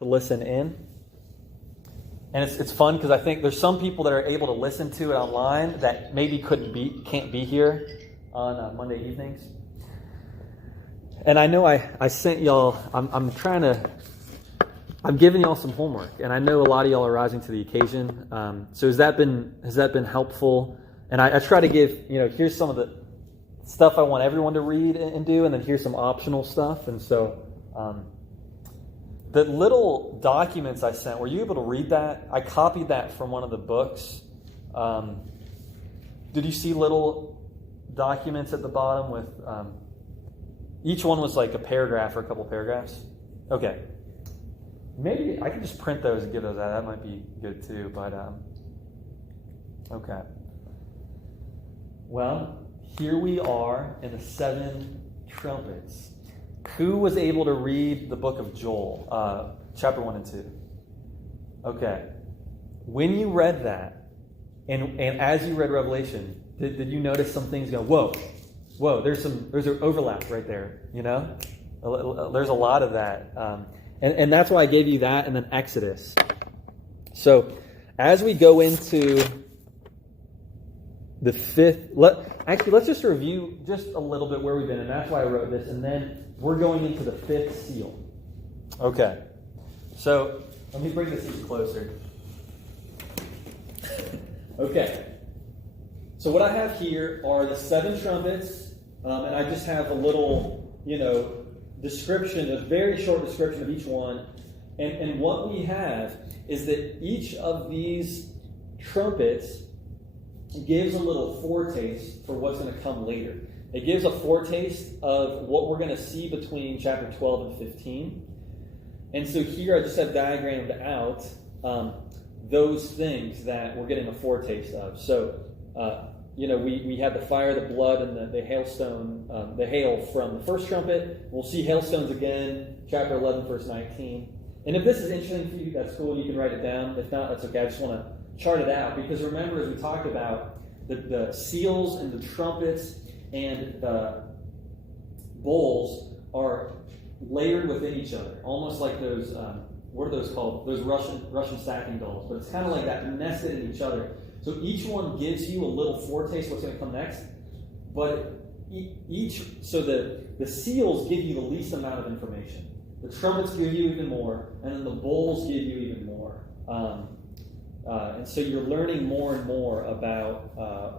to listen in. And it's fun because I think there's some people that are able to listen to it online that maybe can't be here on Monday evenings. And I know I sent y'all, I'm giving y'all some homework, and I know a lot of y'all are rising to the occasion. So has that been helpful? And I try to give, here's some of the stuff I want everyone to read and do, and then here's some optional stuff. And so the little documents I sent, were you able to read that? I copied that from one of the books. Did you see little documents at the bottom with, each one was like a paragraph or a couple paragraphs? Okay. Maybe I can just print those and give those out. That might be good too, but okay. Well, here we are in the 7 trumpets. Who was able to read the book of Joel, chapter 1 and 2? Okay. When you read that, and as you read Revelation, did you notice some things go, whoa, there's an overlap right there, There's a lot of that. And that's why I gave you that, and then Exodus. So as we go into the 5th, let's just review just a little bit where we've been, and that's why I wrote this, and then we're going into the 5th seal. Okay. So let me bring this even closer. Okay. So what I have here are the 7 trumpets, and I just have a little, description, a very short description of each one. And what we have is that each of these trumpets gives a little foretaste for what's going to come later. It gives a foretaste of what we're going to see between chapter 12 and 15. And so here I just have diagrammed out those things that we're getting a foretaste of. So, we have the fire, the blood, and the hailstone, the hail from the first trumpet. We'll see hailstones again, chapter 11, verse 19. And if this is interesting for you, that's cool. You can write it down. If not, that's okay. I just want to chart it out. Because remember, as we talked about, the seals and the trumpets and the bowls are layered within each other. Almost like those, what are those called? Those Russian stacking dolls. But it's kind of like that, nested in each other. So each one gives you a little foretaste of what's going to come next. But the seals give you the least amount of information. The trumpets give you even more, and then the bowls give you even more. And so you're learning more and more about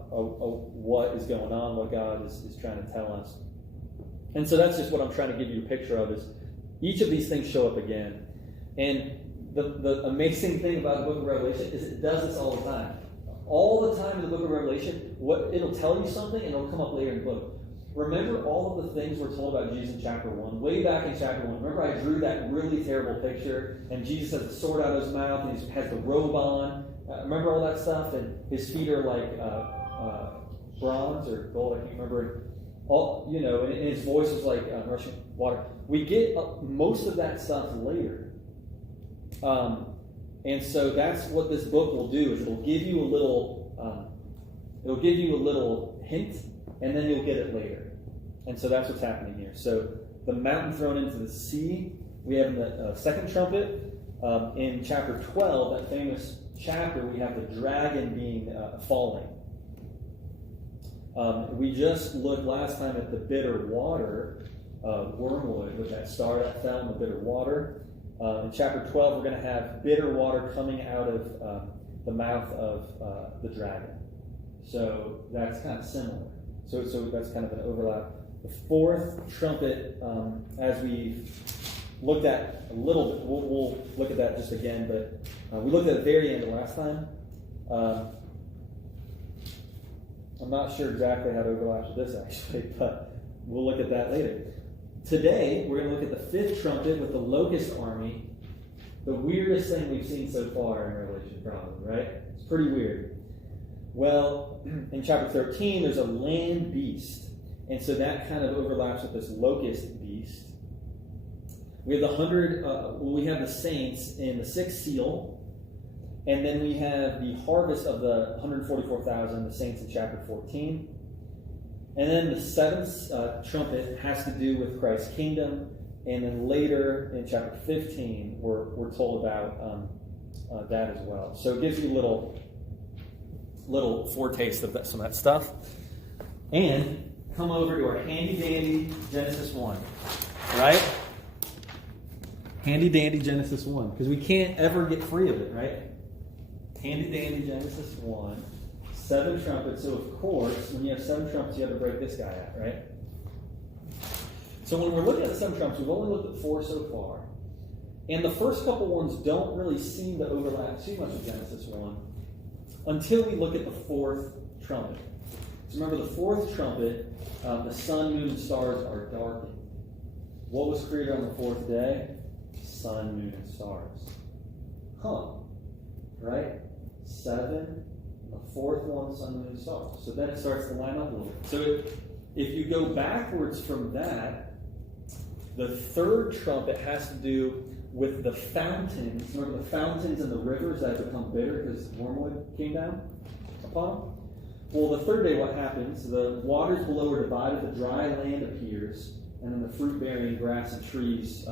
what is going on, what God is trying to tell us. And so that's just what I'm trying to give you a picture of, is each of these things show up again. And the amazing thing about the book of Revelation is it does this all the time. All the time in the book of Revelation, it'll tell you something and it'll come up later in the book. Remember all of the things we're told about Jesus in chapter 1? Way back in chapter 1, remember I drew that really terrible picture, and Jesus has the sword out of his mouth, and he has the robe on. Remember all that stuff? And his feet are like bronze or gold, I can't remember. And his voice was like rushing water. We get most of that stuff later. And so that's what this book will do, is it'll give you a little hint, and then you'll get it later. And so that's what's happening here. So the mountain thrown into the sea, we have in the 2nd trumpet. In chapter 12, that famous chapter, we have the dragon being falling. We just looked last time at the bitter water, wormwood, with that star that fell in the bitter water. In chapter 12, we're going to have bitter water coming out of the mouth of the dragon. So that's kind of similar. So that's kind of an overlap. The 4th trumpet, as we looked at a little bit, we'll look at that just again, but we looked at the very end last time. I'm not sure exactly how to overlap with this, actually, but we'll look at that later. Today, we're going to look at the 5th trumpet with the Locust army. The weirdest thing we've seen so far in Revelation, probably, right? It's pretty weird. Well, in chapter 13, there's a land beast. And so that kind of overlaps with this locust beast. We have we have the saints in the 6th seal. And then we have the harvest of the 144,000, the saints in chapter 14. And then the 7th trumpet has to do with Christ's kingdom. And then later in chapter 15, we're told about that as well. So it gives you a little foretaste of some of that stuff. And come over to our handy-dandy Genesis 1. Right? Handy-dandy Genesis 1. Because we can't ever get free of it, right? Handy-dandy Genesis 1. 7 trumpets. So, of course, when you have 7 trumpets, you have to break this guy out, right? So when we're looking at the 7 trumpets, we've only looked at 4 so far. And the first couple ones don't really seem to overlap too much with Genesis 1 until we look at the 4th trumpet. So remember, the 4th trumpet, the sun, moon, and stars are darkened. What was created on the 4th day? Sun, moon, and stars. Right? 7, the 4th one, sun, moon, and stars. So then it starts to line up a little bit. So if you go backwards from that, the 3rd trumpet has to do with the fountains. Remember the fountains and the rivers that have become bitter because wormwood came down upon them? Well, the 3rd day, what happens? The waters below are divided, the dry land appears, and then the fruit-bearing grass and trees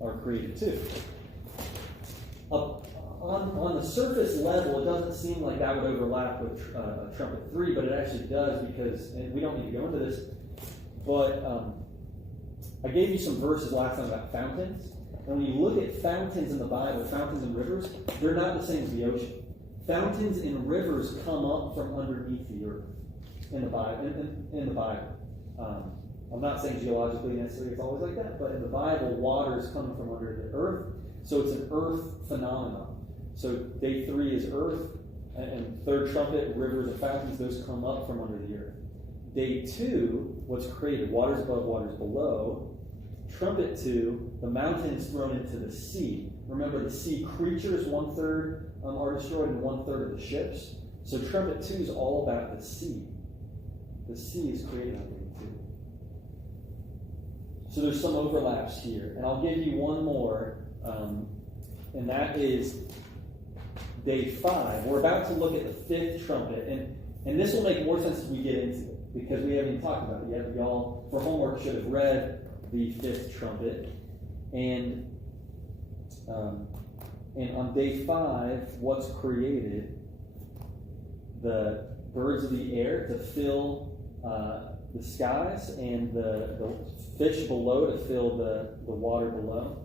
are created too. On the surface level, it doesn't seem like that would overlap with trumpet 3, but it actually does because, and we don't need to go into this, but I gave you some verses last time about fountains. And when you look at fountains in the Bible, fountains and rivers, they're not the same as the ocean. Fountains and rivers come up from underneath the earth in the Bible. I'm not saying geologically necessarily it's always like that, but in the Bible, water is coming from under the earth. So it's an earth phenomenon. So day 3 is earth, and 3rd trumpet, rivers and fountains, those come up from under the earth. Day 2, what's created? Waters above, waters below. Trumpet 2, the mountain is thrown into the sea. Remember, the sea creatures, 1/3 are destroyed and 1/3 of the ships. So trumpet 2 is all about the sea. The sea is created on day 2. So there's some overlaps here. And I'll give you one more, and that is day 5. We're about to look at the 5th trumpet. And this will make more sense as we get into it, because we haven't even talked about it yet. Y'all, for homework, should have read the 5th trumpet. And on day 5, what's created? The birds of the air to fill the skies, and the fish below to fill the water below.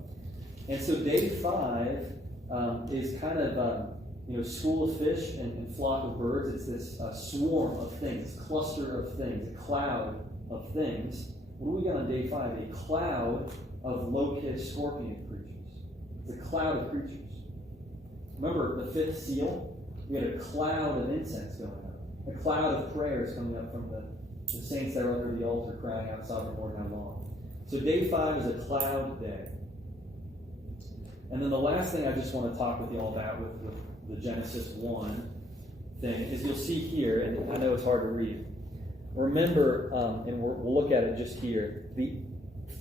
And so day 5 is kind of school of fish and flock of birds. It's this swarm of things, cluster of things, a cloud of things. What do we got on day 5? A cloud of locust scorpion creatures. It's a cloud of creatures. Remember the 5th seal? We had a cloud of incense going up. A cloud of prayers coming up from the saints that are under the altar crying out, Sovereign Lord, how long? So day 5 is a cloud day. And then the last thing I just want to talk with you all about with the Genesis 1 thing is you'll see here, and I know it's hard to read. Remember, and we'll look at it just here, the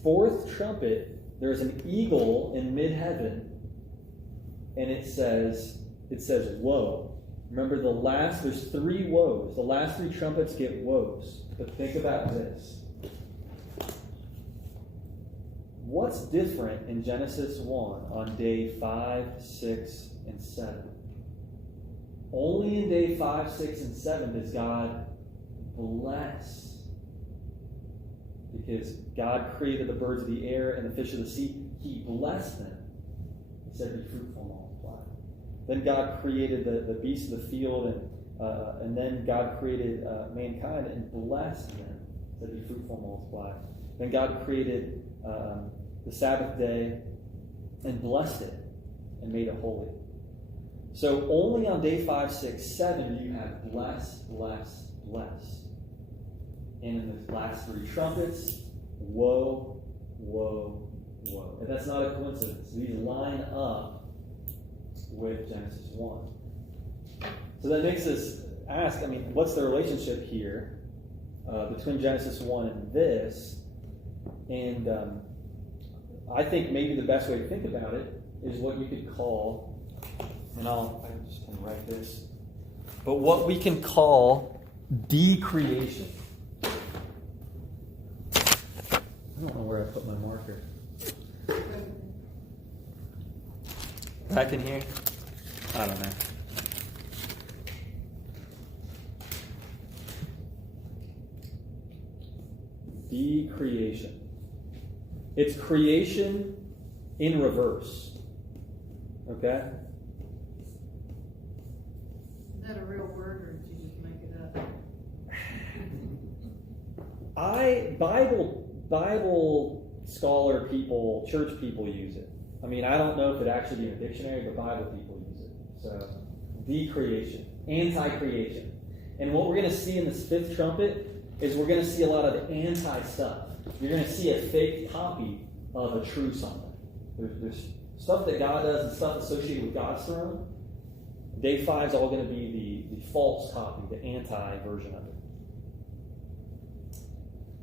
4th trumpet, there's an eagle in mid-heaven, and it says, woe. Remember there's 3 woes. The last 3 trumpets get woes. But think about this. What's different in Genesis 1 on day 5, 6, and 7? Only in day 5, 6, and 7 does God bless. Because God created the birds of the air and the fish of the sea. He blessed them. He said, be fruitful and multiply. Then God created the beasts of the field, and then God created mankind and blessed them. He said, be fruitful and multiply. Then God created the Sabbath day and blessed it and made it holy. So only on day 5, 6, 7 do you have bless, bless, bless. And in the last 3 trumpets, woe, woe, woe. And that's not a coincidence. These line up with Genesis 1. So that makes us ask, what's the relationship here between Genesis 1 and this? And I think maybe the best way to think about it is what you could call, and I just can write this, but what we can call decreation. I don't know where I put my marker. Back in here? I don't know. Decreation. It's creation in reverse. Okay? Is that a real word, or did you just make it up? Bible scholar people, church people use it. I mean, I don't know if it actually be in a dictionary, but Bible people use it. So, decreation, anti-creation. And what we're going to see in this fifth trumpet is we're going to see a lot of anti-stuff. You're going to see a fake copy of a true something. There's stuff that God does and stuff associated with God's throne. Day 5 is all going to be the false copy, the anti-version of it.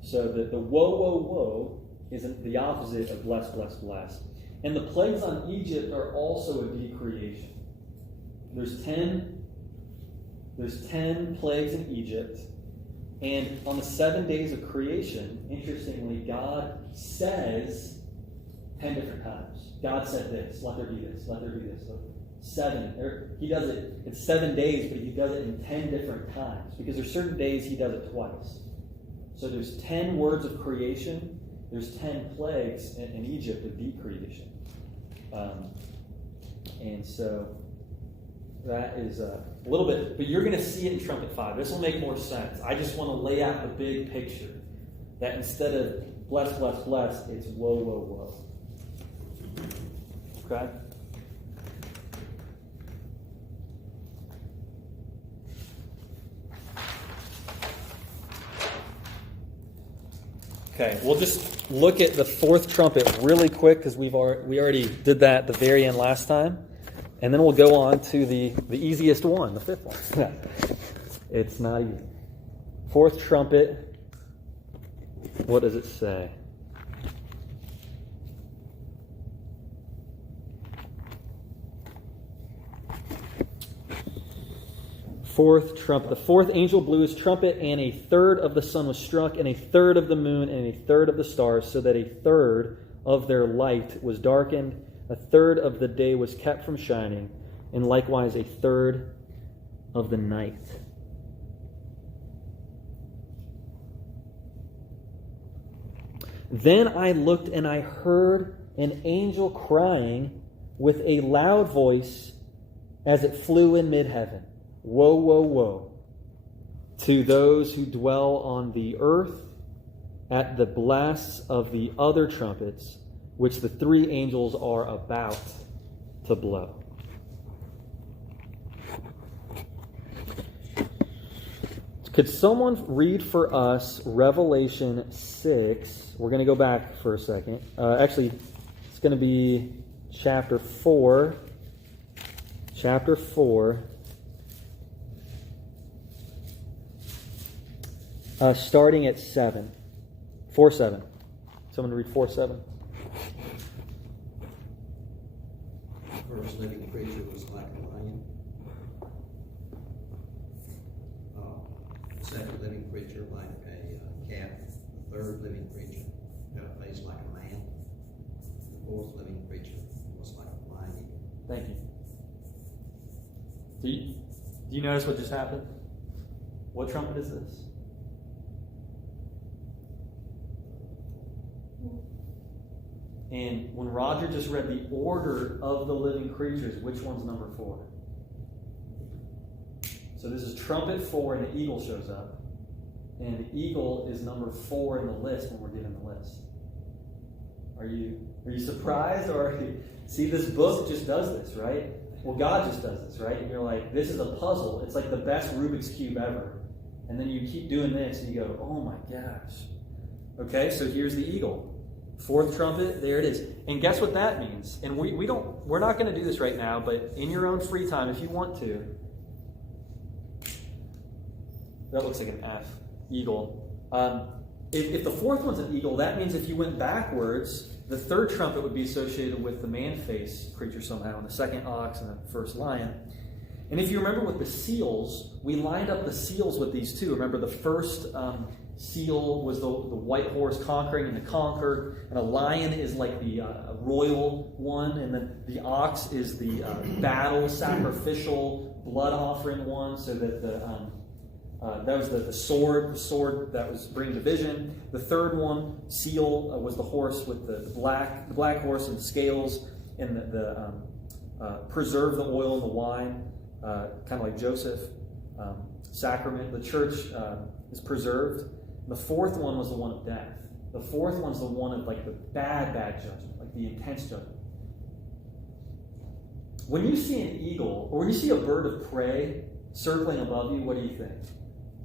So the woe, woe, woe is the opposite of bless, bless, bless. And the plagues on Egypt are also a decreation. There's 10 plagues in Egypt. And on the 7 days of creation, interestingly, God says 10 different times. God said this, let there be this, let there be this. 7. He does it, it's 7 days, but he does it in 10 different times. Because there's certain days he does it twice. So there's 10 words of creation. There's 10 plagues in Egypt of decreation. And so that is a little bit, but you're going to see it in Trumpet 5. This will make more sense. I just want to lay out the big picture. That instead of bless, bless, bless, it's woe, woe, woe. Okay? Okay, we'll just look at the fourth trumpet really quick because we already did that at the very end last time. And then we'll go on to the easiest one, the fifth one. It's not easy. Fourth trumpet, what does it say? Fourth trumpet. The fourth angel blew his trumpet, and a third of the sun was struck, and a third of the moon, and a third of the stars, so that a third of their light was darkened. A third of the day was kept from shining, and likewise a third of the night. Then I looked, and I heard an angel crying with a loud voice as it flew in mid-heaven. Woe, woe, woe, to those who dwell on the earth at the blasts of the other trumpets, which the 3 angels are about to blow. Could someone read for us Revelation 6? We're going to go back for a second. Actually, it's going to be chapter 4. Chapter 4. Starting at 7. 4:7. Someone read 4:7. First living creature was like a lion. The second living creature like a cat. The third living creature got a face like a man. The fourth living creature was like a flying eagle. Thank you. Do you notice what just happened? What trumpet is this? And when Roger just read the order of the living creatures, which one's number 4? So this is Trumpet 4, and the eagle shows up. And the eagle is number 4 in the list when we're given the list. Are you surprised? Or see, this book just does this, right? Well, God just does this, right? And you're like, this is a puzzle. It's like the best Rubik's Cube ever. And then you keep doing this, and you go, oh my gosh. Okay, so here's the eagle. Fourth trumpet, there it is. And guess what that means? And we're not going to do this right now, but in your own free time, if you want to. That looks like an F, eagle. If the fourth one's an eagle, that means if you went backwards, the third trumpet would be associated with the man-face creature somehow, and the second ox and the first lion. And if you remember with the seals, we lined up the seals with these two. Remember the first seal was the white horse conquering and the conquered, and a lion is like the royal one, and then the ox is the battle, sacrificial, blood offering one, so that that was the sword that was bringing division. The third one, seal, was the horse with the black horse and the scales, and the preserve the oil and the wine, kind of like Joseph. Sacrament, the church is preserved. The fourth one was the one of death. The fourth one's the one of like the bad judgment, like the intense judgment. When you see an eagle, or when you see a bird of prey circling above you, what do you think?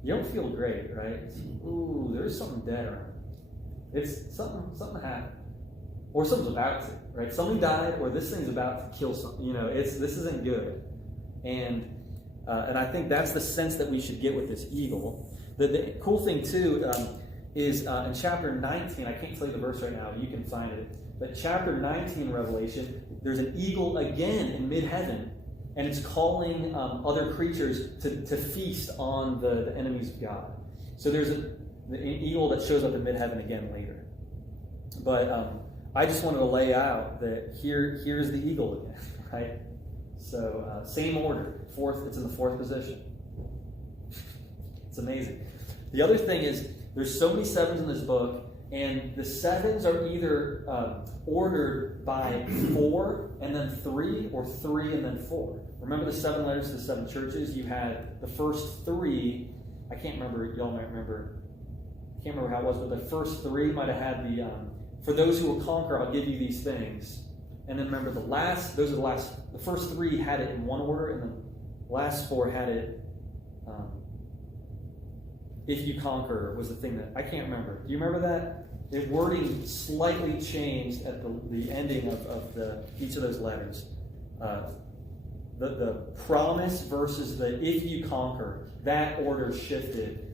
You don't feel great, right? Ooh, there's something dead around. It's something happened. Or something's about to, right? Something died, or this thing's about to kill something. This isn't good. And I think that's the sense that we should get with this eagle. The cool thing, too, is in chapter 19, I can't tell you the verse right now, you can find it, but chapter 19 Revelation, there's an eagle again in mid-heaven, and it's calling other creatures to feast on the enemies of God. So there's an eagle that shows up in mid-heaven again later. But I just wanted to lay out that here's the eagle again, right? So same order, it's in the fourth position. It's amazing. The other thing is, there's so many sevens in this book, and the sevens are either ordered by 4 and then 3, or 3 and then 4. Remember the 7 letters to the 7 churches? You had the first 3, I can't remember, y'all might remember, I can't remember how it was, but the first 3 might have had the, for those who will conquer, I'll give you these things. And then remember the first 3 had it in one order, and the last 4 had it, if you conquer was the thing that, I can't remember. Do you remember that? The wording slightly changed at the ending of each of those letters. The promise versus the if you conquer, that order shifted.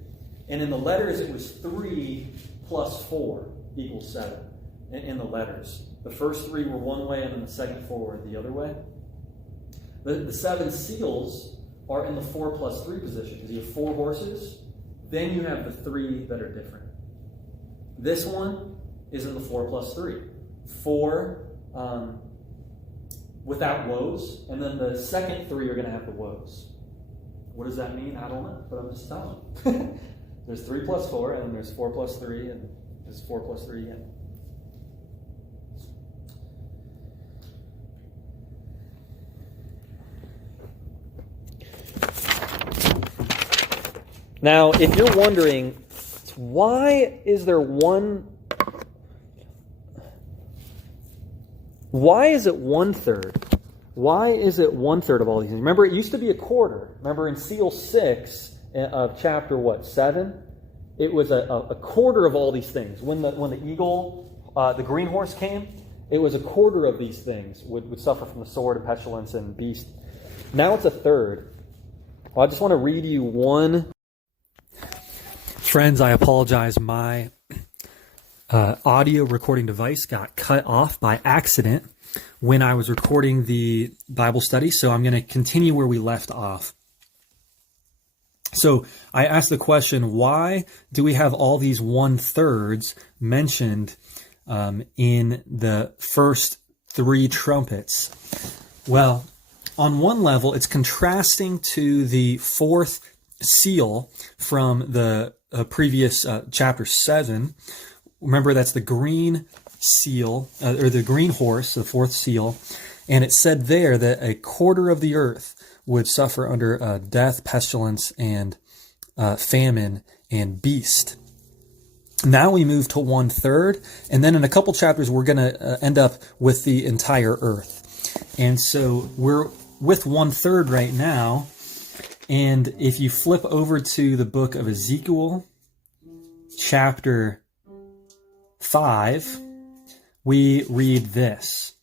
And in the letters, it was 3 plus 4 equals 7 in the letters. The first 3 were one way, and then the second 4 were the other way. The 7 seals are in the 4 plus 3 position, because you have 4 horses, then you have the 3 that are different. This one is in the 4 plus 3. 4 without woes, and then the second 3 are going to have the woes. What does that mean? I don't know, but I'm just telling you. There's 3 plus 4, and then there's 4 plus 3, and there's 4 plus 3 again. Now, if you're wondering, why is it 1/3? Why is it 1/3 of all these things? Remember, it used to be a quarter. Remember in seal 6 of chapter 7? It was a quarter of all these things. When the eagle, the green horse came, it was a quarter of these things would suffer from the sword and pestilence and beast. Now it's 1/3. Well, I just want to read you one. Friends, I apologize. My audio recording device got cut off by accident when I was recording the Bible study, so I'm going to continue where we left off. So I asked the question, why do we have all these 1/3 mentioned in the first 3 trumpets? Well, on one level, it's contrasting to the 4th seal from the previous chapter 7. Remember, that's the green seal, or the green horse, the 4th seal. And it said there that 1/4 of the earth would suffer under death, pestilence, and famine and beast. Now we move to 1/3, and then in a couple chapters we're going to end up with the entire earth. And so we're with 1/3 right now. And if you flip over to the book of Ezekiel, chapter 5, we read this.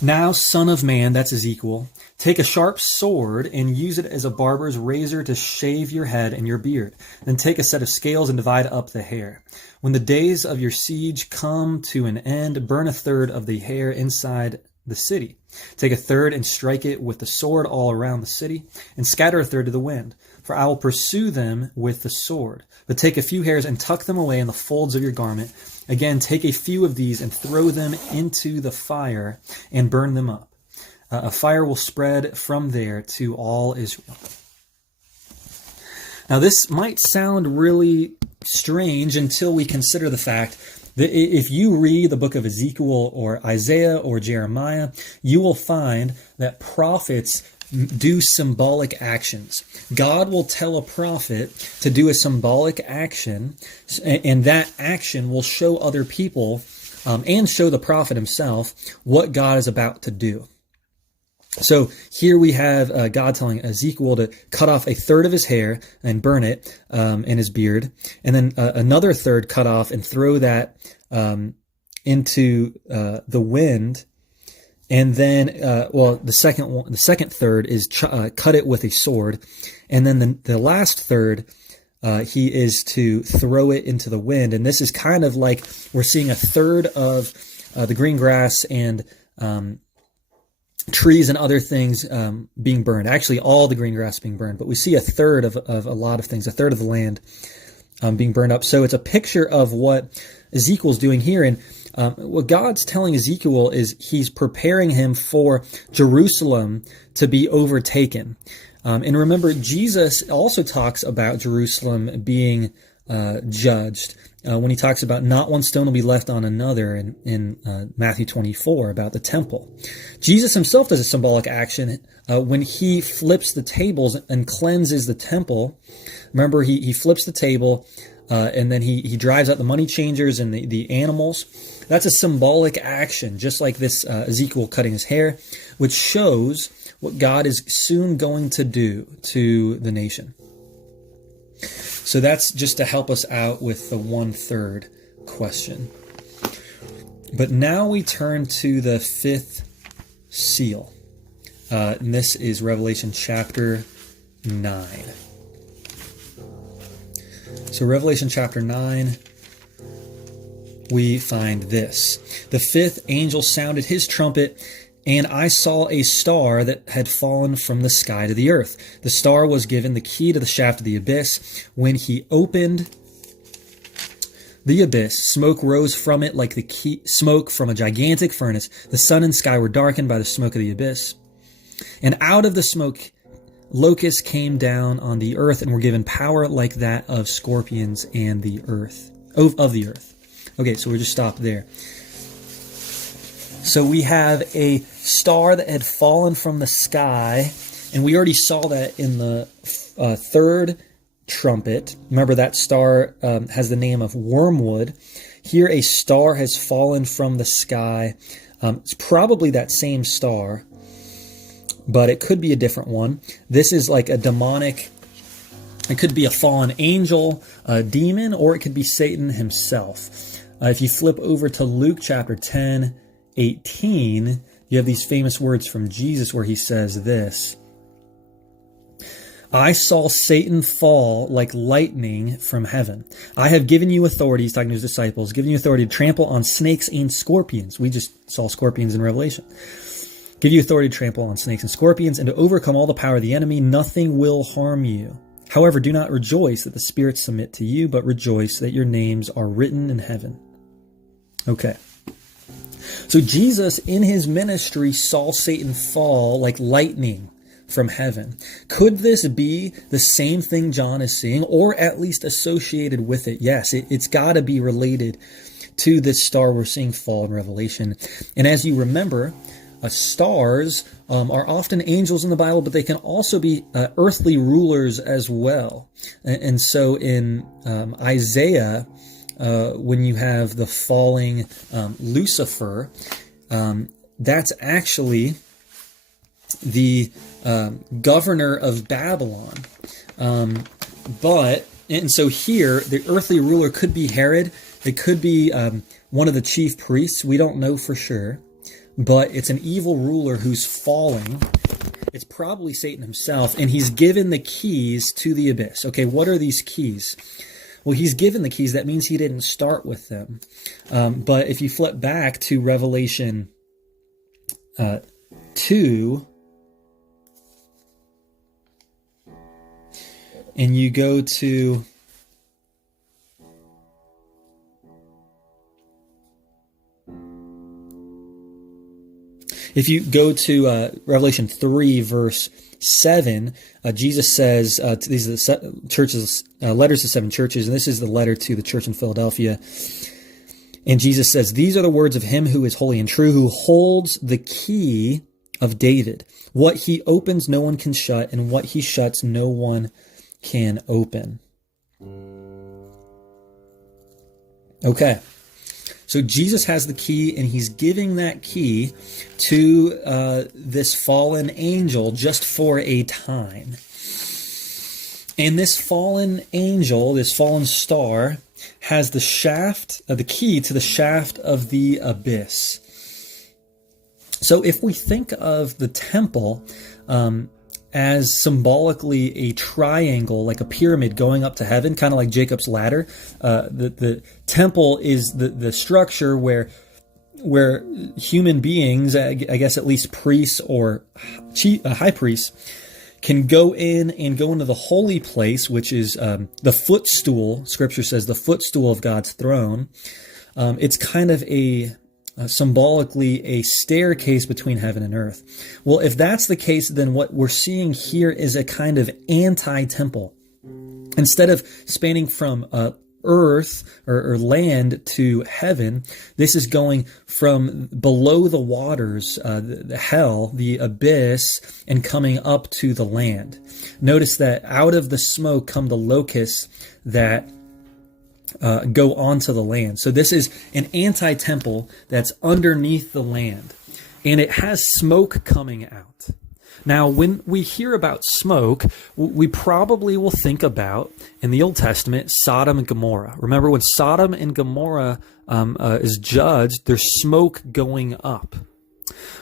Now, son of man, that's Ezekiel, take a sharp sword and use it as a barber's razor to shave your head and your beard. Then take a set of scales and divide up the hair. When the days of your siege come to an end, burn 1/3 of the hair inside the city. Take 1/3 and strike it with the sword all around the city, and scatter 1/3 to the wind. for I will pursue them with the sword. But take a few hairs and tuck them away in the folds of your garment. Again, take a few of these and throw them into the fire and burn them up. A fire will spread from there to all Israel. Now, this might sound really strange until we consider the fact that if you read the book of Ezekiel or Isaiah or Jeremiah, you will find that prophets do symbolic actions. God will tell a prophet to do a symbolic action, and that action will show other people and show the prophet himself what God is about to do. So here we have God telling Ezekiel to cut off a third of his hair and burn it in his beard, and then another third cut off and throw that into the wind. And then, the second third is cut it with a sword, and then the last third, he is to throw it into the wind. And this is kind of like we're seeing a third of the green grass and trees and other things being burned. Actually, all the green grass being burned, but we see a third of a lot of things, a third of the land being burned up. So it's a picture of what Ezekiel's doing here. And what God's telling Ezekiel is he's preparing him for Jerusalem to be overtaken. And remember, Jesus also talks about Jerusalem being judged when he talks about not one stone will be left on another in Matthew 24 about the temple. Jesus himself does a symbolic action when he flips the tables and cleanses the temple. Remember, he flips the table and then he drives out the money changers and the animals. That's a symbolic action, just like this Ezekiel cutting his hair, which shows what God is soon going to do to the nation. So that's just to help us out with the 1/3 question. But now we turn to the fifth seal. And this is Revelation chapter 9. So Revelation chapter 9, we find this. The fifth angel sounded his trumpet, and I saw a star that had fallen from the sky to the earth. The star was given the key to the shaft of the abyss. When he opened the abyss, smoke rose from it like the smoke from a gigantic furnace. The sun and sky were darkened by the smoke of the abyss. And out of the smoke, locusts came down on the earth and were given power like that of scorpions and the earth, of the earth. Okay, so we just stopped there. So we have a star that had fallen from the sky, and we already saw that in the third trumpet. Remember, that star has the name of wormwood. Here a star has fallen from the sky. It's probably that same star, but it could be a different one. This is like a demonic, it could be a fallen angel, a demon, or it could be Satan himself. If you flip over to Luke chapter 10:18, you have these famous words from Jesus where he says this: I saw Satan fall like lightning from heaven. I have given you authority, he's talking to his disciples, given you authority to trample on snakes and scorpions. We just saw scorpions in Revelation. Give you authority to trample on snakes and scorpions and to overcome all the power of the enemy. Nothing will harm you. However, do not rejoice that the spirits submit to you, but rejoice that your names are written in heaven. Okay. So Jesus, in his ministry, saw Satan fall like lightning from heaven. Could this be the same thing John is seeing, or at least associated with it? Yes, it's got to be related to this star we're seeing fall in Revelation. And as you remember, stars are often angels in the Bible, but they can also be earthly rulers as well. And so in Isaiah, when you have the falling Lucifer, that's actually the governor of Babylon. And so here, the earthly ruler could be Herod. It could be one of the chief priests. We don't know for sure. But it's an evil ruler who's falling. It's probably Satan himself, and he's given the keys to the abyss. Okay, what are these keys? Well, he's given the keys. That means he didn't start with them. But if you flip back to Revelation 2, and you go to Revelation 3, verse 7, Jesus says, these are the churches, letters to 7 churches, and this is the letter to the church in Philadelphia. And Jesus says, "These are the words of him who is holy and true, who holds the key of David. What he opens, no one can shut, and what he shuts, no one can open." Okay. So Jesus has the key, and he's giving that key to this fallen angel just for a time. And this fallen angel, this fallen star, has the shaft, the key to the shaft of the abyss. So if we think of the temple as symbolically a triangle, like a pyramid going up to heaven, kind of like Jacob's ladder, the temple is the structure where human beings, I guess at least priests or high priests, can go in and go into the holy place, which is the footstool. Scripture says the footstool of God's throne. It's kind of symbolically a staircase between heaven and earth. Well, if that's the case, then what we're seeing here is a kind of anti-temple. Instead of spanning from earth or land to heaven, this is going from below the waters, the hell, the abyss, and coming up to the land. Notice that out of the smoke come the locusts that go onto the land. So this is an anti-temple that's underneath the land, and it has smoke coming out. Now, when we hear about smoke, we probably will think about, in the Old Testament, Sodom and Gomorrah. Remember, when Sodom and Gomorrah is judged, there's smoke going up.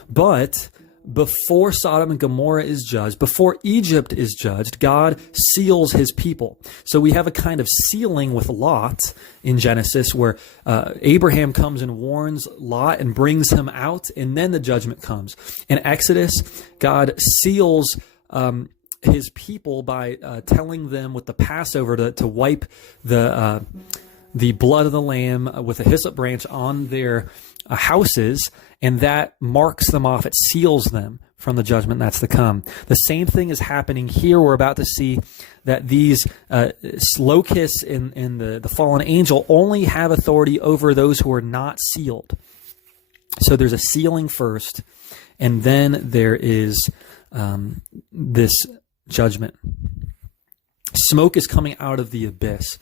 But before Sodom and Gomorrah is judged, before Egypt is judged, God seals his people. So we have a kind of sealing with Lot in Genesis, where Abraham comes and warns Lot and brings him out, and then the judgment comes. In Exodus, God seals his people by telling them with the Passover to wipe the blood of the lamb with a hyssop branch on their houses, and that marks them off. It seals them from the judgment that's to come. The same thing is happening here. We're about to see that these locusts in the fallen angel only have authority over those who are not sealed. So there's a sealing first, and then there is this judgment. Smoke is coming out of the abyss.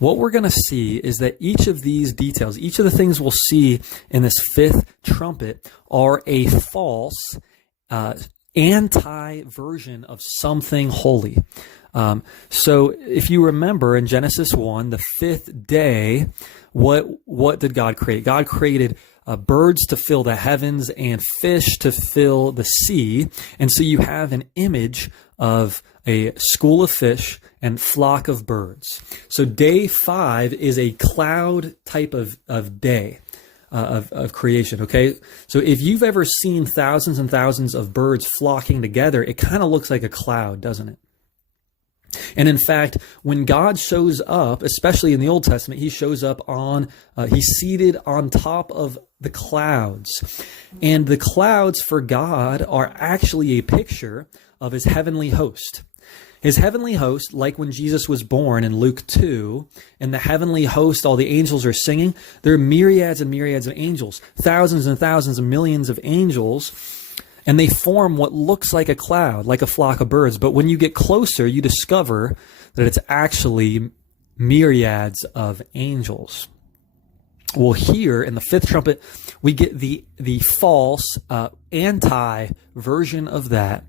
What we're going to see is that each of these details, each of the things we'll see in this fifth trumpet, are a false anti-version of something holy. So if you remember in Genesis 1, the fifth day, what did God create? God created birds to fill the heavens and fish to fill the sea. And so you have an image of a school of fish and flock of birds. So day 5 is a cloud type of day of creation, okay? So if you've ever seen thousands and thousands of birds flocking together, it kind of looks like a cloud, doesn't it? And in fact, when God shows up, especially in the Old Testament, he shows up he's seated on top of the clouds. And the clouds for God are actually a picture of his heavenly host. His heavenly host, like when Jesus was born in Luke 2, and the heavenly host, all the angels are singing, there are myriads and myriads of angels, thousands and thousands and millions of angels, and they form what looks like a cloud, like a flock of birds. But when you get closer, you discover that it's actually myriads of angels. Well, here in the fifth trumpet, we get the false anti-version of that.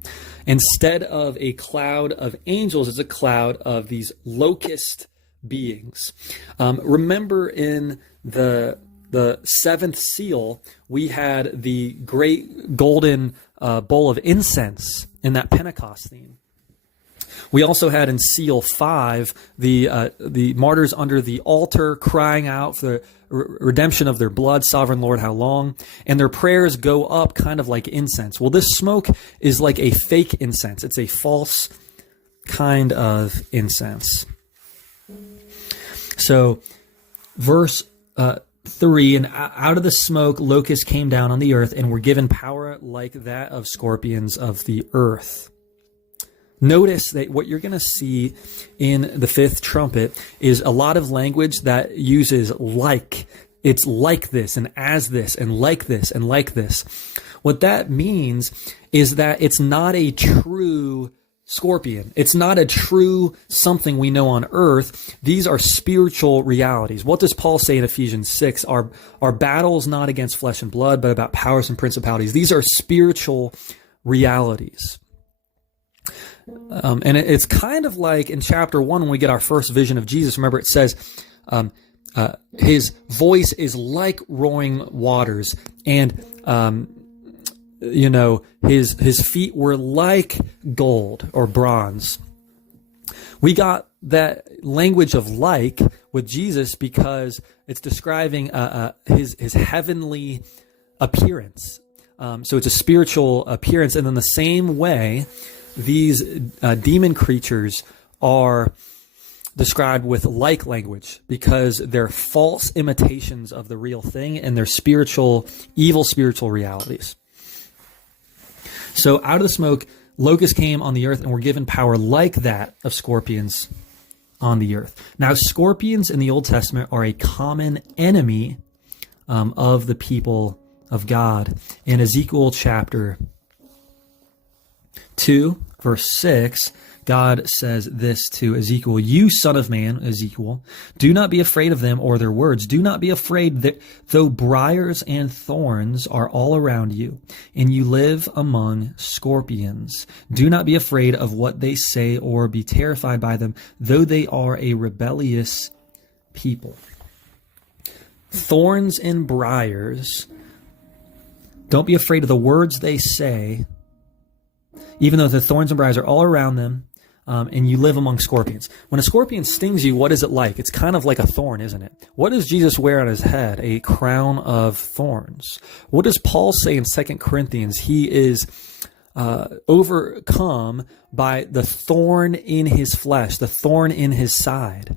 Instead of a cloud of angels, it's a cloud of these locust beings. Remember in the seventh seal, we had the great golden bowl of incense in that Pentecost theme. We also had in seal 5 the martyrs under the altar crying out for the redemption of their blood. Sovereign Lord, how long? And their prayers go up kind of like incense. Well, this smoke is like a fake incense. It's a false kind of incense. So, verse 3, and out of the smoke locusts came down on the earth and were given power like that of scorpions of the earth. Notice that what you're going to see in the fifth trumpet is a lot of language that uses like. It's like this and as this and like this and like this. What that means is that it's not a true scorpion. It's not a true something we know on earth. These are spiritual realities. What does Paul say in Ephesians 6? Our battle is not against flesh and blood, but about powers and principalities. These are spiritual realities. And it's kind of like in chapter 1 when we get our first vision of Jesus. Remember, it says his voice is like roaring waters, and his feet were like gold or bronze. We got that language of like with Jesus because it's describing his heavenly appearance. So it's a spiritual appearance, and in the same way, these demon creatures are described with like language because they're false imitations of the real thing, and they're evil spiritual realities. So out of the smoke, locusts came on the earth and were given power like that of scorpions on the earth. Now, scorpions in the Old Testament are a common enemy of the people of God. In Ezekiel chapter 2, verse 6, God says this to Ezekiel: "You son of man," Ezekiel, "do not be afraid of them or their words. Do not be afraid that though briars and thorns are all around you, and you live among scorpions. Do not be afraid of what they say or be terrified by them, though they are a rebellious people." Thorns and briars. Don't be afraid of the words they say, even though the thorns and briars are all around them, and you live among scorpions. When a scorpion stings you, what is it like? It's kind of like a thorn, isn't it? What does Jesus wear on his head? A crown of thorns. What does Paul say in 2 Corinthians? He is overcome by the thorn in his flesh, the thorn in his side.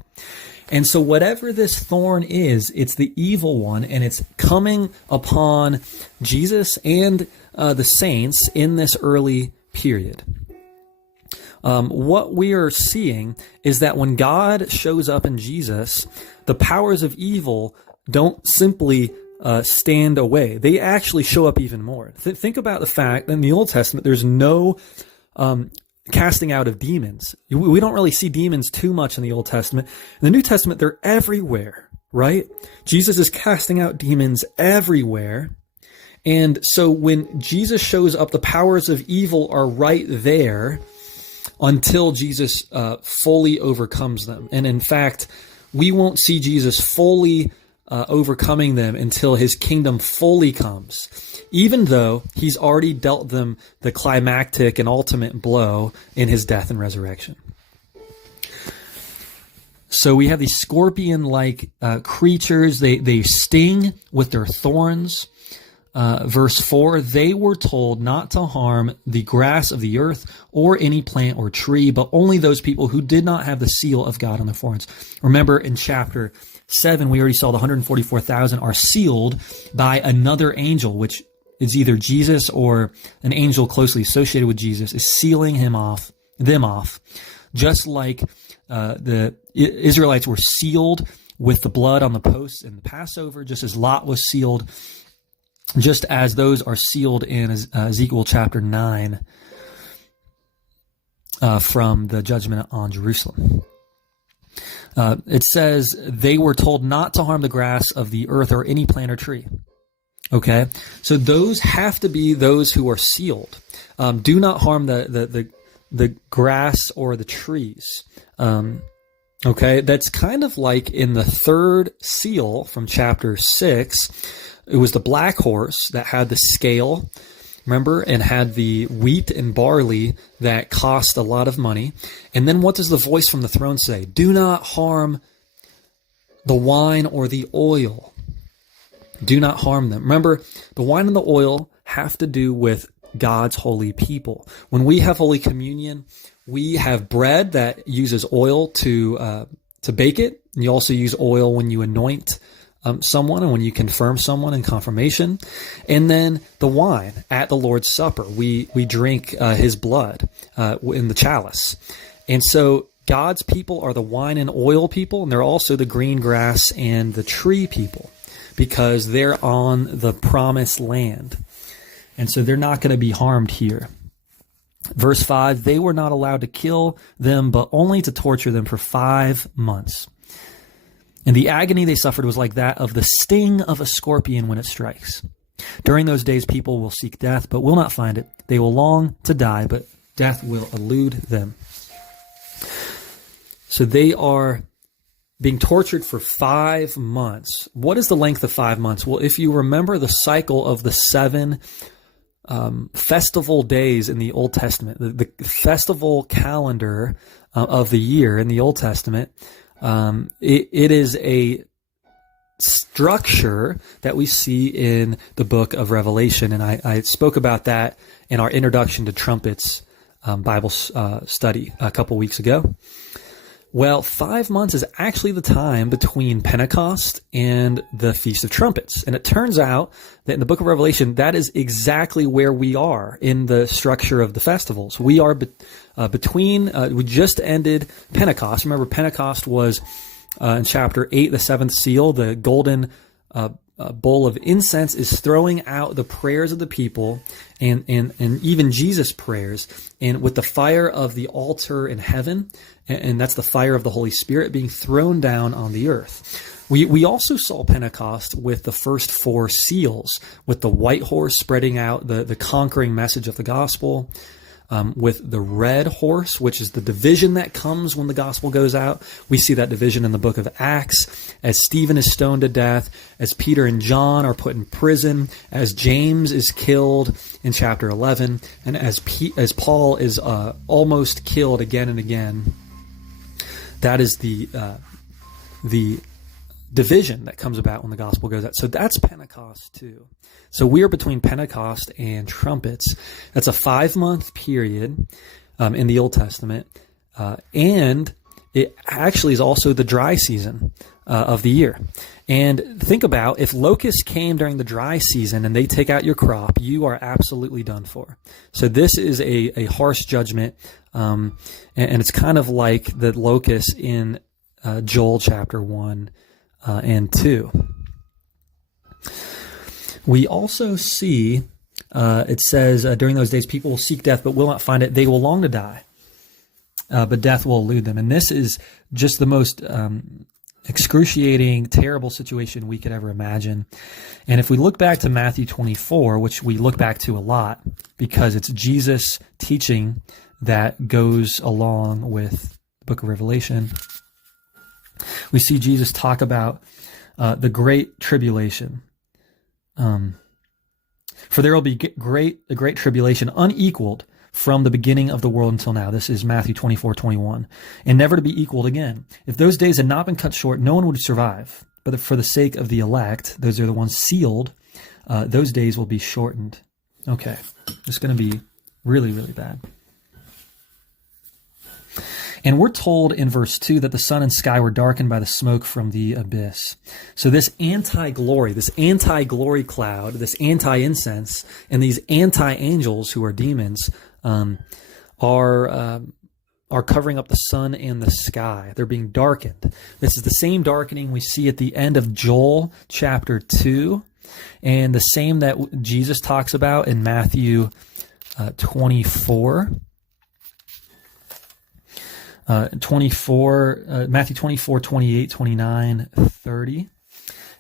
And so whatever this thorn is, it's the evil one, and it's coming upon Jesus and the saints in this early period. What we are seeing is that when God shows up in Jesus, the powers of evil don't simply stand away. They actually show up even more. Think about the fact that in the Old Testament, there's no casting out of demons. We don't really see demons too much in the Old Testament. In the New Testament, they're everywhere, right? Jesus is casting out demons everywhere. And so when Jesus shows up, the powers of evil are right there until Jesus fully overcomes them. And in fact, we won't see Jesus fully overcoming them until his kingdom fully comes, even though he's already dealt them the climactic and ultimate blow in his death and resurrection. So we have these scorpion-like creatures. They sting with their thorns. Verse 4, "They were told not to harm the grass of the earth or any plant or tree, but only those people who did not have the seal of God on their foreheads." Remember in chapter 7, we already saw the 144,000 are sealed by another angel, which is either Jesus or an angel closely associated with Jesus, is sealing them off, just like the Israelites were sealed with the blood on the posts in the Passover, just as Lot was sealed, just as those are sealed in Ezekiel chapter 9 from the judgment on Jerusalem. It says they were told not to harm the grass of the earth or any plant or tree. Okay, so those have to be those who are sealed. Do not harm the grass or the trees. Okay, that's kind of like in the third seal from chapter 6. It was the black horse that had the scale, remember, and had the wheat and barley that cost a lot of money. And then what does the voice from the throne say? Do not harm the wine or the oil. Do not harm them. Remember, the wine and the oil have to do with God's holy people. When we have Holy Communion, We have bread that uses oil to bake it. And you also use oil when you anoint someone and when you confirm someone in confirmation. And then the wine at the Lord's Supper. We drink his blood in the chalice. And so God's people are the wine and oil people, and they're also the green grass and the tree people, because they're on the promised land. And so they're not going to be harmed here. Verse 5, they were not allowed to kill them, but only to torture them for 5 months. And the agony they suffered was like that of the sting of a scorpion when it strikes. During those days, people will seek death, but will not find it. They will long to die, but death will elude them. So they are being tortured for 5 months. What is the length of 5 months? Well, if you remember the cycle of the 7 festival days in the Old Testament, the festival calendar of the year in the Old Testament, it is a structure that we see in the book of Revelation. And I spoke about that in our Introduction to Trumpets Bible study a couple weeks ago. Well, 5 months is actually the time between Pentecost and the Feast of Trumpets. And it turns out that in the book of Revelation, that is exactly where we are in the structure of the festivals. We are we just ended Pentecost. Remember, Pentecost was in chapter 8, the 7th seal, the golden bowl of incense is throwing out the prayers of the people and even Jesus' prayers, and with the fire of the altar in heaven, and that's the fire of the Holy Spirit being thrown down on the earth. We also saw Pentecost with the first 4 seals, with the white horse spreading out the conquering message of the gospel, with the red horse, which is the division that comes when the gospel goes out. We see that division in the book of Acts, as Stephen is stoned to death, as Peter and John are put in prison, as James is killed in chapter 11, and as Paul is almost killed again and again. That is the division that comes about when the gospel goes out. So that's Pentecost too. So we are between Pentecost and trumpets. That's a 5-month period in the Old Testament. And it actually is also the dry season of the year. And think about, if locusts came during the dry season and they take out your crop, you are absolutely done for. So this is a harsh judgment. And it's kind of like the locusts in Joel chapter 1 and 2. We also see, it says, during those days people will seek death but will not find it. They will long to die, but death will elude them. And this is just the most excruciating, terrible situation we could ever imagine. And if we look back to Matthew 24, which we look back to a lot because it's Jesus' teaching that goes along with the book of Revelation, we see Jesus talk about the Great Tribulation. For there will be a great tribulation unequaled from the beginning of the world until now. This is Matthew 24:21, and never to be equaled again. If those days had not been cut short, no one would survive. But for the sake of the elect, those are the ones sealed, those days will be shortened. Okay, it's going to be really, really bad. And we're told in verse 2 that the sun and sky were darkened by the smoke from the abyss. So this anti-glory cloud, this anti-incense, and these anti-angels who are demons are covering up the sun and the sky. They're being darkened. This is the same darkening we see at the end of Joel chapter 2, and the same that Jesus talks about in Matthew 24. Matthew 24, 28, 29, 30.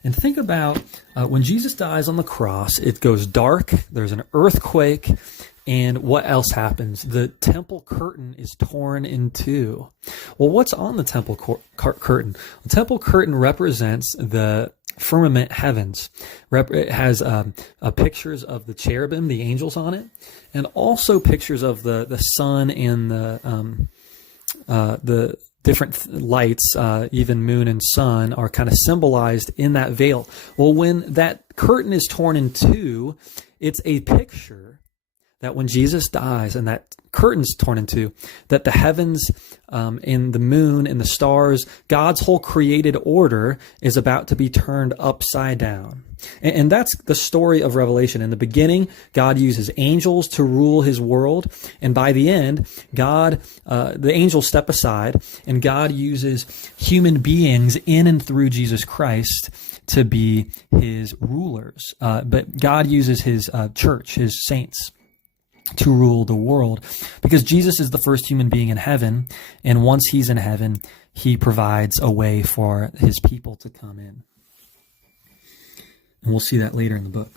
And think about when Jesus dies on the cross, it goes dark, there's an earthquake, and what else happens? The temple curtain is torn in two. Well, what's on the temple curtain? The temple curtain represents the firmament heavens. It has pictures of the cherubim, the angels on it, and also pictures of the sun and the different lights, even moon and sun, are kind of symbolized in that veil. Well, when that curtain is torn in two, it's a picture that when Jesus dies and that curtain's torn in two, that the heavens and the moon and the stars, God's whole created order is about to be turned upside down. And that's the story of Revelation. In the beginning, God uses angels to rule his world. And by the end, the angels step aside and God uses human beings in and through Jesus Christ to be his rulers. But God uses his church, his saints, to rule the world, because Jesus is the first human being in heaven, and once he's in heaven, he provides a way for his people to come in. And we'll see that later in the book.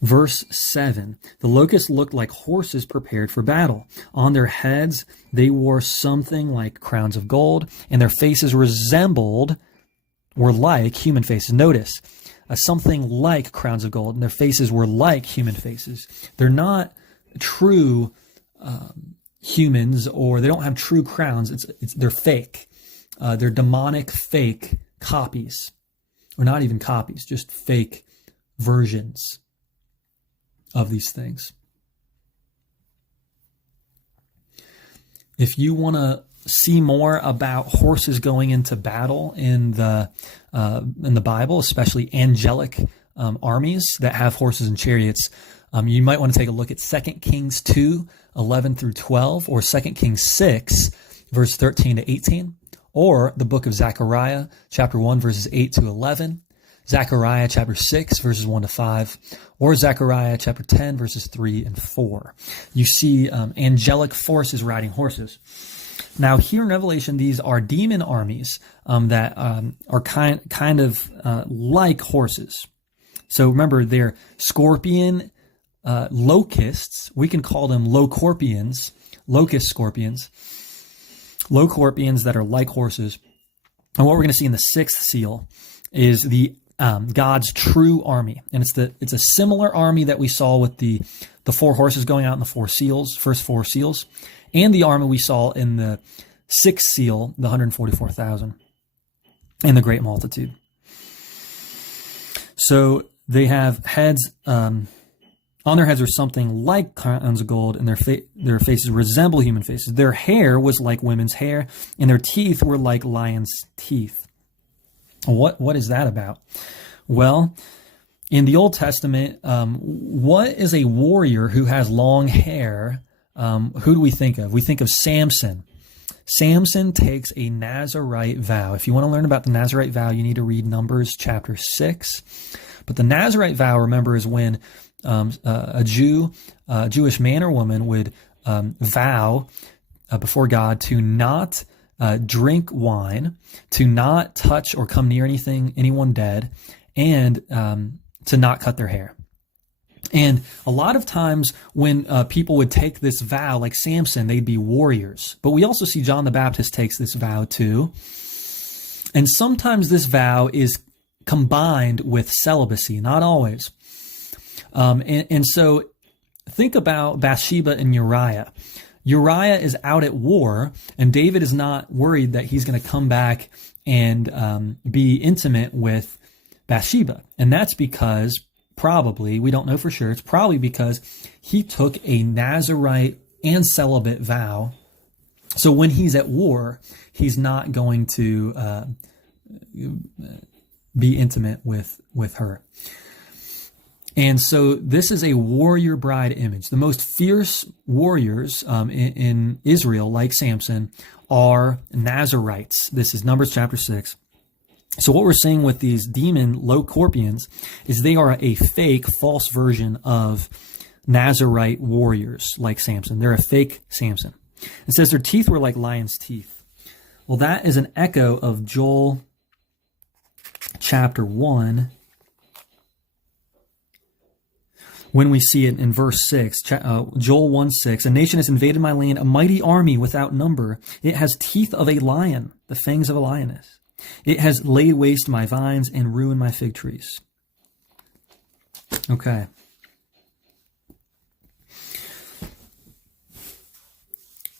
Verse 7, the locusts looked like horses prepared for battle. On their heads, they wore something like crowns of gold, and their faces were like human faces. Notice, something like crowns of gold, and their faces were like human faces. They're not true humans, or they don't have true crowns. They're fake. They're demonic fake copies, or not even copies, just fake versions of these things. If you want to see more about horses going into battle in the Bible, especially angelic armies that have horses and chariots, you might want to take a look at 2 Kings 2, 11 through 12, or 2 Kings 6, verse 13 to 18, or the book of Zechariah, chapter 1, verses 8 to 11, Zechariah chapter 6, verses 1 to 5, or Zechariah chapter 10, verses 3 and 4. You see angelic forces riding horses. Now, here in Revelation, these are demon armies that are kind of like horses. So remember, they're scorpion locusts. We can call them locust scorpions that are like horses. And what we're going to see in the sixth seal is the God's true army, and it's a similar army that we saw with the four horses going out in the first four seals, and the army we saw in the sixth seal, the 144,000, and the great multitude. So they have heads. On their heads are something like crowns of gold, and their faces resemble human faces. Their hair was like women's hair, and their teeth were like lions' teeth. What is that about? Well, in the Old Testament, what is a warrior who has long hair? Who do we think of? We think of Samson. Samson takes a Nazarite vow. If you want to learn about the Nazarite vow, you need to read Numbers chapter 6. But the Nazarite vow, remember, is when a Jewish man or woman would vow before God to not drink wine, to not touch or come near anyone dead, and to not cut their hair. And a lot of times when people would take this vow, like Samson, they'd be warriors. But we also see John the Baptist takes this vow too. And sometimes this vow is combined with celibacy, not always. And so think about Bathsheba and Uriah. Uriah is out at war, and David is not worried that he's going to come back and be intimate with Bathsheba. And that's because probably, we don't know for sure, it's probably because he took a Nazarite and celibate vow. So when he's at war, he's not going to be intimate with her. And so this is a warrior bride image. The most fierce warriors in Israel, like Samson, are Nazarites. This is Numbers chapter 6. So what we're seeing with these demon locorpians is they are a fake, false version of Nazarite warriors like Samson. They're a fake Samson. It says their teeth were like lions' teeth. Well, that is an echo of Joel chapter 1. When we see it in verse 6, Joel 1:6, a nation has invaded my land, a mighty army without number. It has teeth of a lion, the fangs of a lioness. It has laid waste my vines and ruined my fig trees. Okay.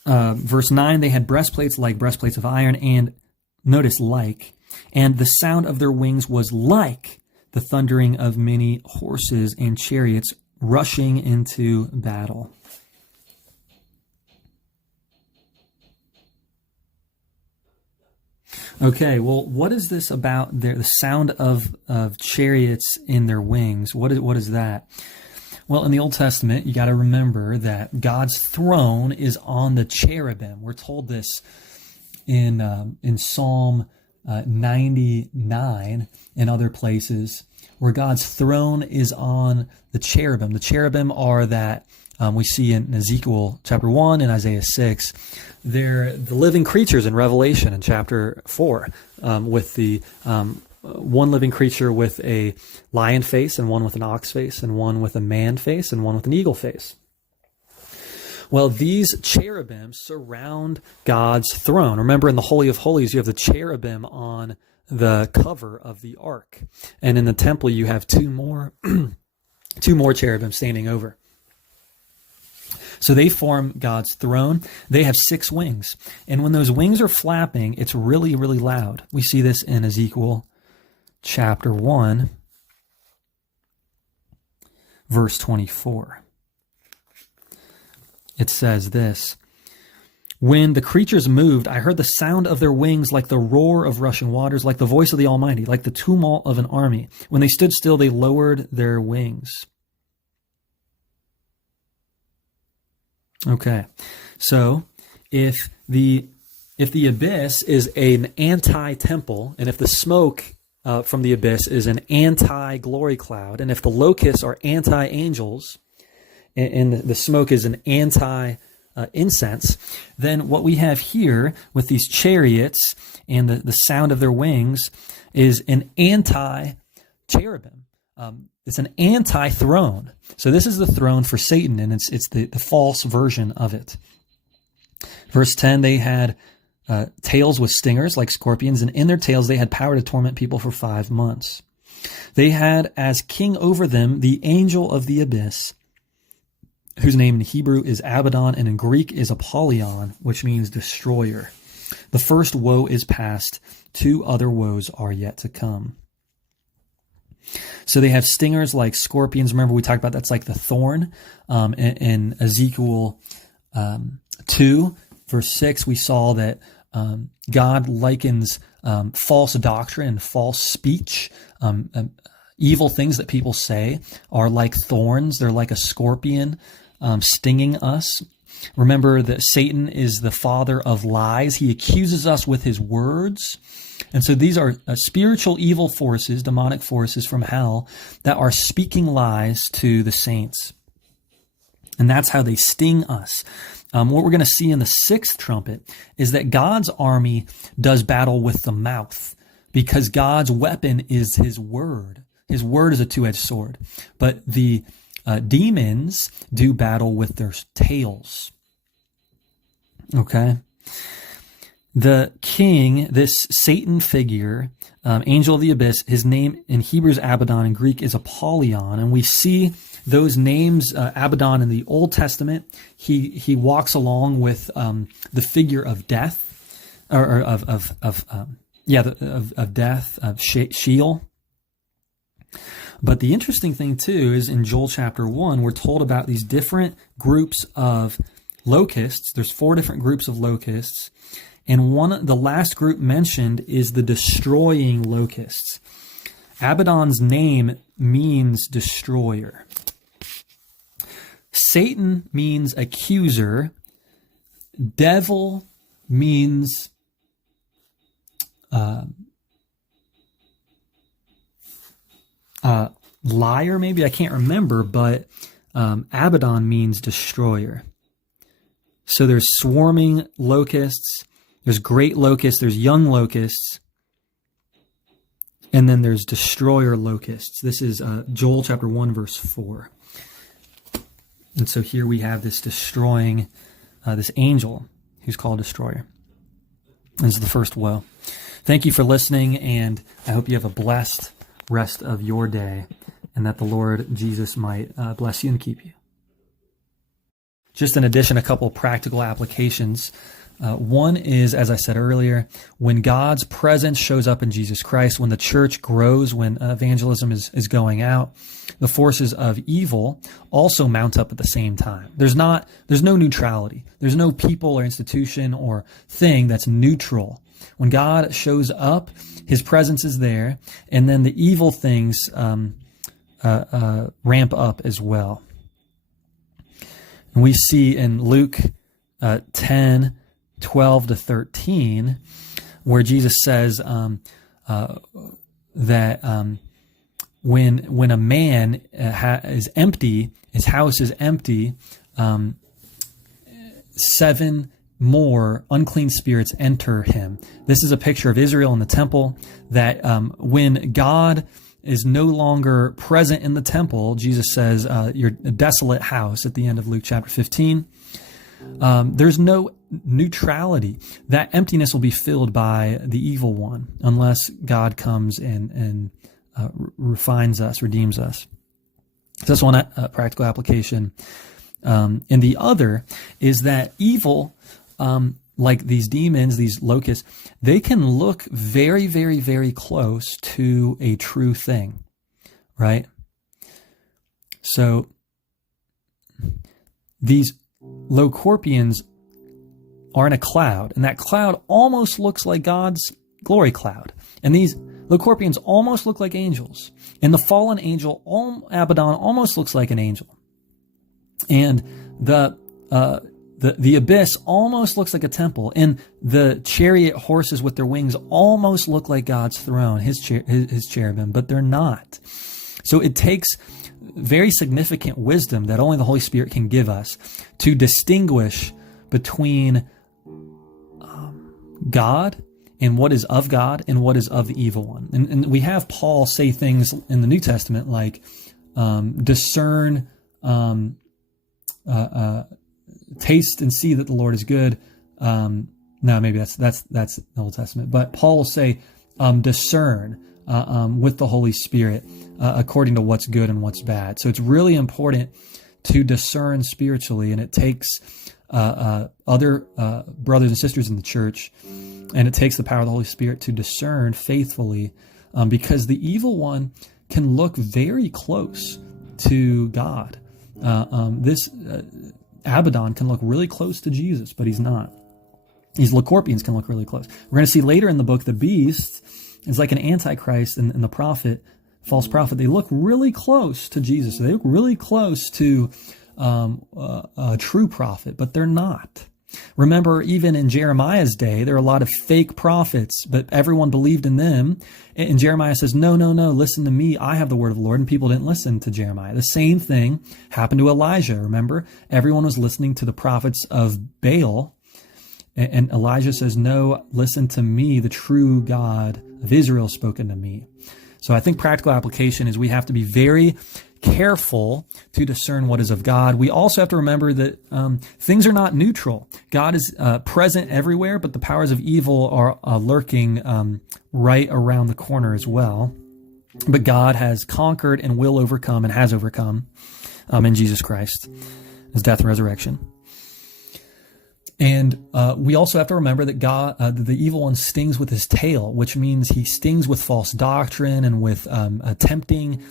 Verse 9, they had breastplates like breastplates of iron, and notice like, and the sound of their wings was like the thundering of many horses and chariots rushing into battle. Okay, well, what is this about there? The sound of chariots in their wings. What is that? Well, in the Old Testament, you got to remember that God's throne is on the cherubim. We're told this in Psalm 99 and other places, where God's throne is on the cherubim. The cherubim are that we see in Ezekiel chapter 1 and Isaiah 6. They're the living creatures in Revelation in chapter 4, with the one living creature with a lion face, and one with an ox face, and one with a man face, and one with an eagle face. Well, these cherubim surround God's throne. Remember, in the Holy of Holies, you have the cherubim on the cover of the ark. And in the temple, you have two more cherubim standing over. So they form God's throne. They have 6 wings. And when those wings are flapping, it's really, really loud. We see this in Ezekiel chapter 1, verse 24. It says this: "When the creatures moved, I heard the sound of their wings like the roar of rushing waters, like the voice of the Almighty, like the tumult of an army. When they stood still, they lowered their wings." Okay, so if the abyss is an anti-temple, and if the smoke from the abyss is an anti-glory cloud, and if the locusts are anti-angels, and the smoke is an anti-incense, then what we have here with these chariots and the sound of their wings is an anti-cherubim. It's an anti-throne. So this is the throne for Satan, and it's the false version of it. Verse 10, they had tails with stingers like scorpions, and in their tails they had power to torment people for 5 months. They had as king over them the angel of the abyss, whose name in Hebrew is Abaddon, and in Greek is Apollyon, which means destroyer. The first woe is past. 2 other woes are yet to come. So they have stingers like scorpions. Remember, we talked about that's like the thorn. In Ezekiel 2, verse 6, we saw that God likens false doctrine and false speech, evil things that people say, are like thorns. They're like a scorpion stinging us. Remember that Satan is the father of lies. He accuses us with his words. And so these are spiritual evil forces, demonic forces from hell, that are speaking lies to the saints. And that's how they sting us. What we're going to see in the 6th trumpet is that God's army does battle with the mouth, because God's weapon is his word. His word is a two-edged sword. But the demons do battle with their tails. Okay? The king, this Satan figure, angel of the abyss, his name in Hebrew is Abaddon, in Greek is Apollyon, and we see those names, Abaddon in the Old Testament. He walks along with the figure of death, of death, of Sheol. But the interesting thing too is in Joel chapter 1, we're told about these different groups of locusts. There's 4 different groups of locusts. And the last group mentioned is the destroying locusts. Abaddon's name means destroyer. Satan means accuser. Devil means liar, maybe. I can't remember, but Abaddon means destroyer. So there's swarming locusts. There's great locusts, there's young locusts, and then there's destroyer locusts. This is Joel chapter 1, verse 4. And so here we have this destroying, this angel who's called destroyer. This is the first woe. Thank you for listening, and I hope you have a blessed rest of your day, and that the Lord Jesus might bless you and keep you. Just in addition, a couple practical applications. One is, as I said earlier, when God's presence shows up in Jesus Christ, when the church grows, when evangelism is going out, the forces of evil also mount up at the same time. There's no neutrality. There's no people or institution or thing that's neutral. When God shows up, his presence is there, and then the evil things ramp up as well. And we see in Luke 10:12-13, where Jesus says that when a man is empty, his house is empty, 7 more unclean spirits enter him. This is a picture of Israel in the temple, that when God is no longer present in the temple, Jesus says, you're a desolate house at the end of Luke chapter 15. There's no neutrality. That emptiness will be filled by the evil one unless God comes and refines us, redeems us. So that's one practical application. And the other is that evil, like these demons, these locusts, they can look very, very, very close to a true thing, right? So these Locorpians are in a cloud, and that cloud almost looks like God's glory cloud. And these Locorpians almost look like angels. And the fallen angel, Abaddon, almost looks like an angel. And the abyss almost looks like a temple, and the chariot horses with their wings almost look like God's throne, his cherubim, but they're not. So it takes very significant wisdom that only the Holy Spirit can give us to distinguish between God and what is of God and what is of the evil one. And we have Paul say things in the New Testament like discern, taste and see that the Lord is good. No, maybe that's the Old Testament. But Paul will say, discern with the Holy Spirit according to what's good and what's bad. So it's really important to discern spiritually, and it takes other brothers and sisters in the church, and it takes the power of the Holy Spirit to discern faithfully, because the evil one can look very close to God. This Abaddon can look really close to Jesus, but he's not. These Locorpians can look really close. We're going to see later in the book, the beast is like an antichrist, and the prophet, false prophet. They look really close to Jesus. They look really close to a true prophet, but they're not. Remember, even in Jeremiah's day, there are a lot of fake prophets, but everyone believed in them. And Jeremiah says, no, listen to me. I have the word of the Lord. And people didn't listen to Jeremiah. The same thing happened to Elijah. Remember, everyone was listening to the prophets of Baal. And Elijah says, no, listen to me. The true God of Israel spoken to me. So I think practical application is we have to be very careful to discern what is of God. We also have to remember that things are not neutral. God is present everywhere, but the powers of evil are lurking right around the corner as well. But God has conquered and will overcome and has overcome in Jesus Christ, his death and resurrection. And we also have to remember that God, the evil one, stings with his tail, which means he stings with false doctrine and with tempting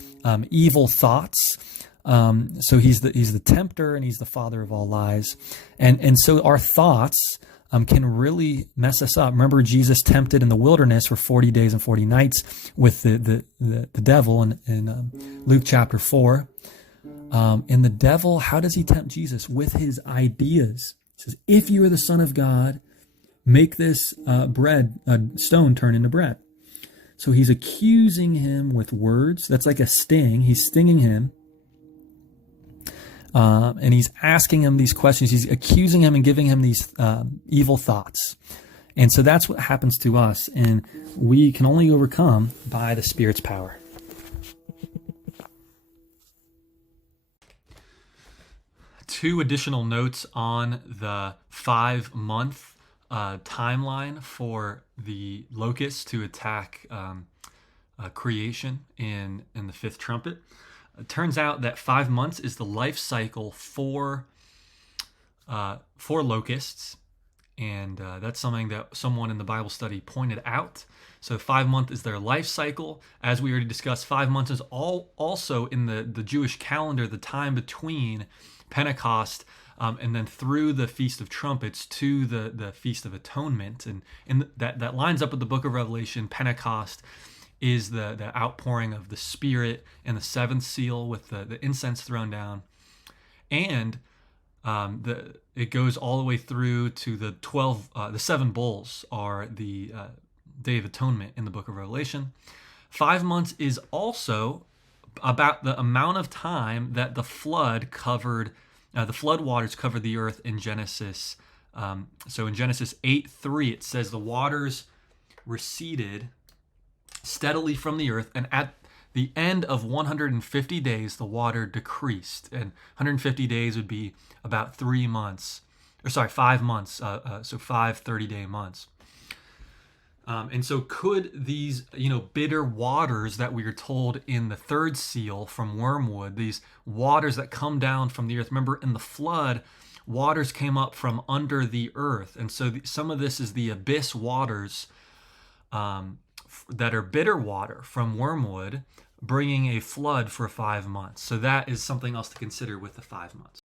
evil thoughts. So he's the tempter, and he's the father of all lies. And so our thoughts can really mess us up. Remember, Jesus tempted in the wilderness for 40 days and 40 nights with the devil in Luke chapter 4. And the devil, how does he tempt Jesus? With his ideas. He says, if you are the Son of God, make this stone turn into bread. So he's accusing him with words. That's like a sting. He's stinging him. And he's asking him these questions. He's accusing him and giving him these evil thoughts. And so that's what happens to us. And we can only overcome by the Spirit's power. Two additional notes on the 5-month timeline for the Locust to attack creation in the Fifth Trumpet. It turns out that 5 months is the life cycle for locusts, And that's something that someone in the Bible study pointed out. So 5 months is their life cycle. As we already discussed, 5 months is also in the Jewish calendar, the time between Pentecost and then through the Feast of Trumpets to the Feast of Atonement. And that lines up with the book of Revelation. Pentecost is the outpouring of the Spirit and the seventh seal with the incense thrown down. And it goes all the way through to the 7 bowls are the Day of Atonement in the book of Revelation. 5 months is also about the amount of time that the flood waters covered the earth in Genesis. So in Genesis 8:3, it says the waters receded steadily from the earth, and at the end of 150 days, the water decreased. And 150 days would be about 5 months. So 5 30-day months. And so could these, bitter waters that we are told in the third seal from wormwood, these waters that come down from the earth, remember in the flood, waters came up from under the earth. And so some of this is the abyss waters that are bitter water from wormwood, bringing a flood for 5 months. So that is something else to consider with the 5 months.